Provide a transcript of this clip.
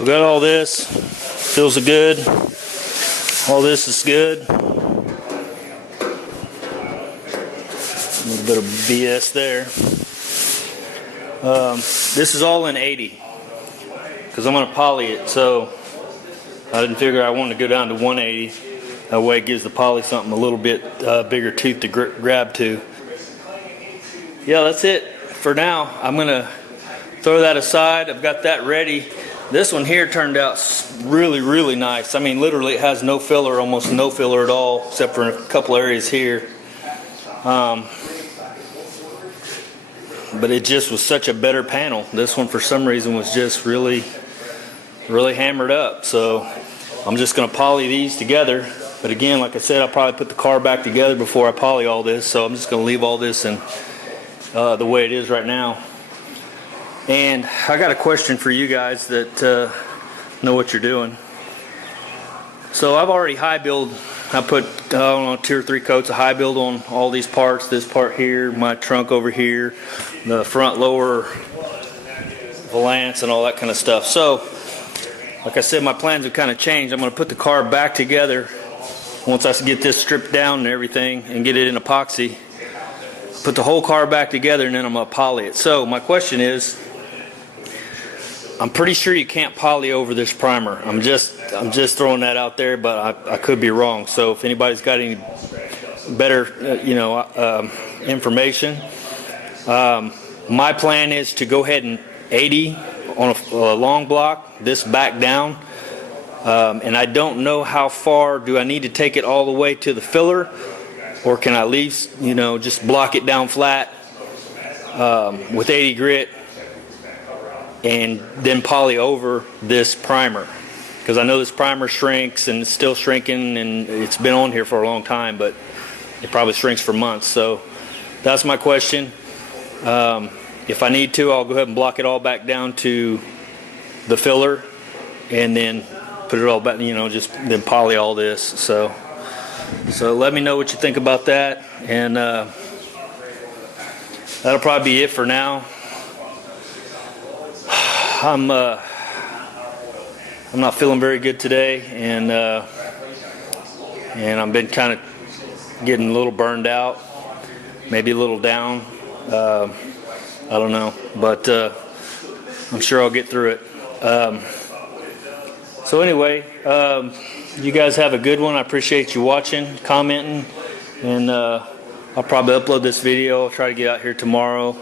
We got all this. Feels good. All this is good. A little bit of BS there. This is all in 80 because I'm going to poly it. So I didn't figure I wanted to go down to 180. That way it gives the poly something a little bit bigger tooth to grab to. Yeah, that's it for now. I'm going to throw that aside. I've got that ready. This one here turned out really, really nice. I mean, literally it has no filler, almost no filler at all, except for a couple areas here. But it just was such a better panel. This one, for some reason, was just really, really hammered up. So I'm just going to poly these together. But again, like I said, I'll probably put the car back together before I poly all this. So I'm just going to leave all this in the way it is right now. And I got a question for you guys that know what you're doing. So I've already high build. I put, I don't know, 2 or 3 coats of high build on all these parts. This part here, my trunk over here, the front lower valance and all that kind of stuff. So, like I said, my plans have kind of changed. I'm going to put the car back together once I get this stripped down and everything and get it in epoxy. Put the whole car back together and then I'm going to poly it. So my question is, I'm pretty sure you can't poly over this primer. I'm just throwing that out there, but I could be wrong. So if anybody's got any better, information, my plan is to go ahead and 80 on a long block, this back down, and I don't know how far do I need to take it all the way to the filler, or can I leave, just block it down flat with 80 grit. And then poly over this primer, because I know this primer shrinks and it's still shrinking and it's been on here for a long time, but it probably shrinks for months. So that's my question. If I need to, I'll go ahead and block it all back down to the filler and then put it all back, just then poly all this. So let me know what you think about that, and that'll probably be it for now. I'm not feeling very good today, and I've been kind of getting a little burned out, maybe a little down. I don't know, but I'm sure I'll get through it. So anyway, you guys have a good one. I appreciate you watching, commenting, and I'll probably upload this video. I'll try to get out here tomorrow.